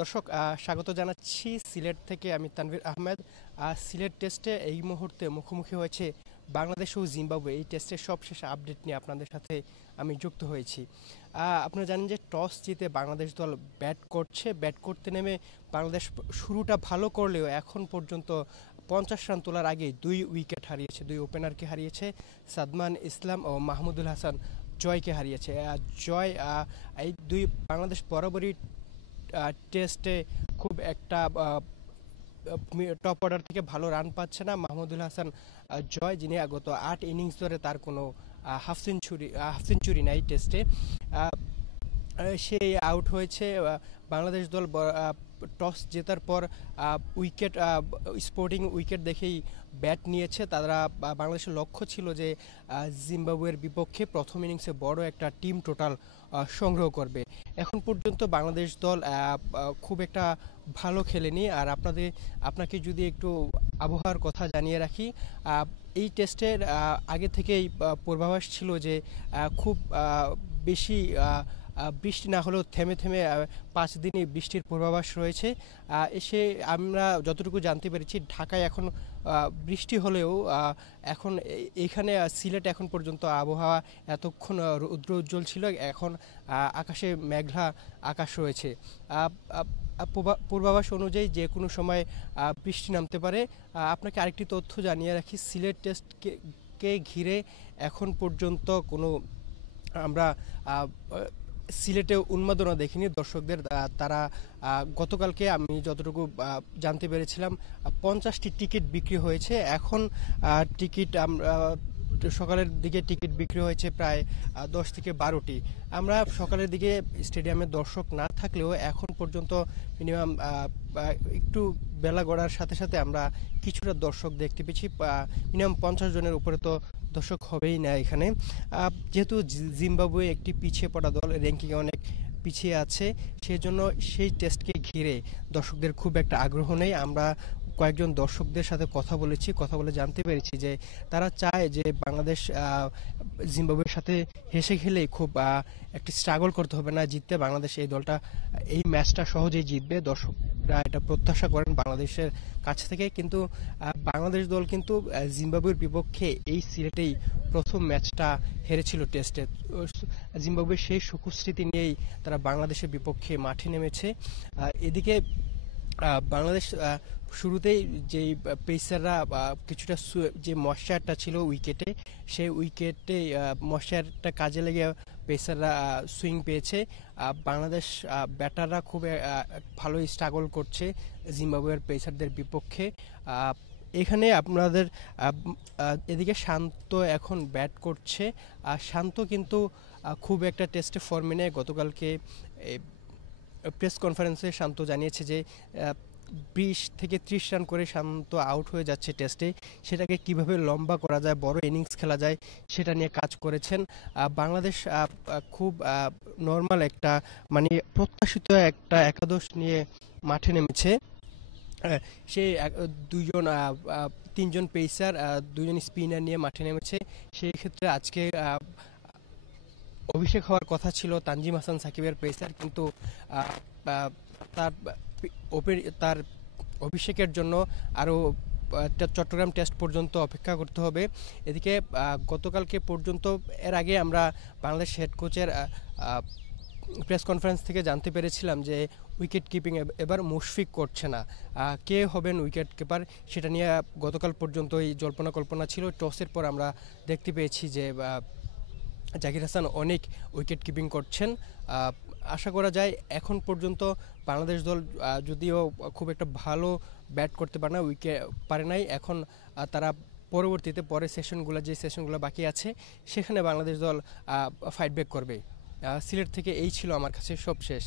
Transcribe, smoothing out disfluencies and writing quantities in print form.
দর্শক স্বাগত জানাচ্ছি সিলেট থেকে। আমি তানভীর আহমেদ। সিলেট টেস্টে এই মুহূর্তে মুখোমুখি হয়েছে বাংলাদেশ ও জিম্বাবুয়ে। এই টেস্টের সবশেষ আপডেট নিয়ে আপনাদের সাথে আমি যুক্ত হয়েছি। আপনারা জানেন যে টস জিতে বাংলাদেশ দল ব্যাট করতে নেমে বাংলাদেশ শুরুটা ভালো করলেও এখন পর্যন্ত 50 রান তোলার আগে 2 উইকেট হারিয়েছে, 2 ওপেনারকে হারিয়েছে। সাদমান ইসলাম ও মাহমুদুল হাসান জয়কে হারিয়েছে। জয় এই বাংলাদেশ বরাবরই টেস্টে খুব একটা টপ অর্ডার থেকে ভালো রান পাচ্ছে না। মাহমুদুল হাসান জয়, যিনি গত 8 ইনিংস ধরে তার কোনো হাফ সেঞ্চুরি নাই টেস্টে, সে আউট হয়েছে। বাংলাদেশ দল টস জেতার পর উইকেট স্পোর্টিং উইকেট দেখেই ব্যাট নিয়েছে তারা। বাংলাদেশের লক্ষ্য ছিল যে জিম্বাবুয়ের বিপক্ষে প্রথম ইনিংসে বড় একটা টিম টোটাল সংগ্রহ করবে। এখন পর্যন্ত বাংলাদেশ দল খুব একটা ভালো খেলেনি। আর আপনাকে যদি একটু আবহাওয়ার কথা জানিয়ে রাখি, এই টেস্টের আগে থেকেই পূর্বাভাস ছিল যে খুব বেশি বৃষ্টি না হলেও থেমে থেমে 5 দিনই বৃষ্টির পূর্বাভাস রয়েছে। এসে আমরা যতটুকু জানতে পেরেছি, ঢাকায় এখন বৃষ্টি হলেও এখন এখানে সিলেট এখন পর্যন্ত আবহাওয়া এতক্ষণ রৌদ্র উজ্জ্বল ছিল, এখন আকাশে মেঘলা আকাশ রয়েছে। পূর্বাভাস অনুযায়ী যে কোনো সময় বৃষ্টি নামতে পারে। আপনাকে আরেকটি তথ্য জানিয়ে রাখি, সিলেট টেস্টকে ঘিরে এখন পর্যন্ত কোনো আমরা সিলেটে উন্মাদনা দেখিনি দর্শকদের। তারা গতকালকে আমি যতটুকু জানতে পেরেছিলাম 50টি টিকিট বিক্রি হয়েছে। এখন টিকিট আমরা সকালের দিকে টিকিট বিক্রি হয়েছে প্রায় 10 থেকে 12টি। আমরা সকালের দিকে স্টেডিয়ামে দর্শক না থাকলেও এখন পর্যন্ত মিনিমাম একটু বেলা গড়ার সাথে সাথে আমরা কিছুটা দর্শক দেখতে পেয়েছি। মিনিমাম 50 জনের উপরে তো দর্শক হবেই না এখানে। যেহেতু জিম্বাবুয়ে একটি পিছিয়ে পড়া দল, র্যাঙ্কিংয়ে অনেক পিছিয়ে আছে, সেজন্য সেই টেস্টকে ঘিরে দর্শকদের খুব একটা আগ্রহ নেই। আমরা কয়েকজন দর্শকদের সাথে কথা বলে জানতে পেরেছি যে তারা চায় যে বাংলাদেশ জিম্বাবুয়ের সাথে হেসে খেলেই খুব একটি স্ট্রাগল করতে হবে না জিততে। বাংলাদেশ এই দলটা এই ম্যাচটা সহজেই জিতবে, দর্শকরা এটা প্রত্যাশা করেন বাংলাদেশের কাছ থেকে। কিন্তু বাংলাদেশ দল কিন্তু জিম্বাবুয়ের বিপক্ষে এই সিলেটেই প্রথম ম্যাচটা হেরেছিল টেস্টে। জিম্বাবুয়ের সেই সুখস্মৃতি নিয়েই তারা বাংলাদেশের বিপক্ষে মাঠে নেমেছে। এদিকে বাংলাদেশ শুরুতেই যেই পেসাররা কিছুটা যে ময়শ্চারটা ছিল উইকেটে, সেই উইকেটে ময়শ্চারটা কাজে লেগে পেসাররা সুইং পেয়েছে। বাংলাদেশ ব্যাটাররা খুব ভালোই স্ট্রাগল করছে জিম্বাবুয়ের পেসারদের বিপক্ষে। এখানে আপনাদের এদিকে শান্ত এখন ব্যাট করছে। শান্ত কিন্তু খুব একটা টেস্টে ফর্মে নেই। গতকালকে প্রেস কনফারেন্সে শান্ত জানিয়েছে যে 20 থেকে 30 রান করে শান্ত আউট হয়ে যাচ্ছে টেস্টে, সেটাকে কিভাবে লম্বা করা যায়, বড় ইনিংস খেলা যায়, সেটা নিয়ে কাজ করেছেন। বাংলাদেশ খুব নর্মাল একটা মানে প্রত্যাশিত একটা একাদশ নিয়ে মাঠে নেমেছে। সেই তিনজন পেসার, 2জন স্পিনার নিয়ে মাঠে নেমেছে। সেই ক্ষেত্রে আজকে অভিষেক হওয়ার কথা ছিল তানজিম হাসান সাকিবের পেসার, কিন্তু তার তার অভিষেকের জন্য আরও চট্টগ্রাম টেস্ট পর্যন্ত অপেক্ষা করতে হবে। এদিকে গতকালকে পর্যন্ত, এর আগে আমরা বাংলাদেশ হেড কোচের প্রেস কনফারেন্স থেকে জানতে পেরেছিলাম যে উইকেট কিপিং এবার মুশফিক করছে না। কে হবেন উইকেট কিপার সেটা নিয়ে গতকাল পর্যন্তই জল্পনা কল্পনা ছিল। টসের পর আমরা দেখতে পেয়েছি যে জাকির হাসান অনেক উইকেট কিপিং করছেন। আশা করা যায় এখন পর্যন্ত বাংলাদেশ দল যদিও খুব একটা ভালো ব্যাট করতে পারে নাই, এখন তারা পরবর্তীতে পরের যে সেশনগুলো বাকি আছে সেখানে বাংলাদেশ দল ফাইট ব্যাক করবে। সিলেট থেকে এই ছিল আমার কাছে সব শেষ।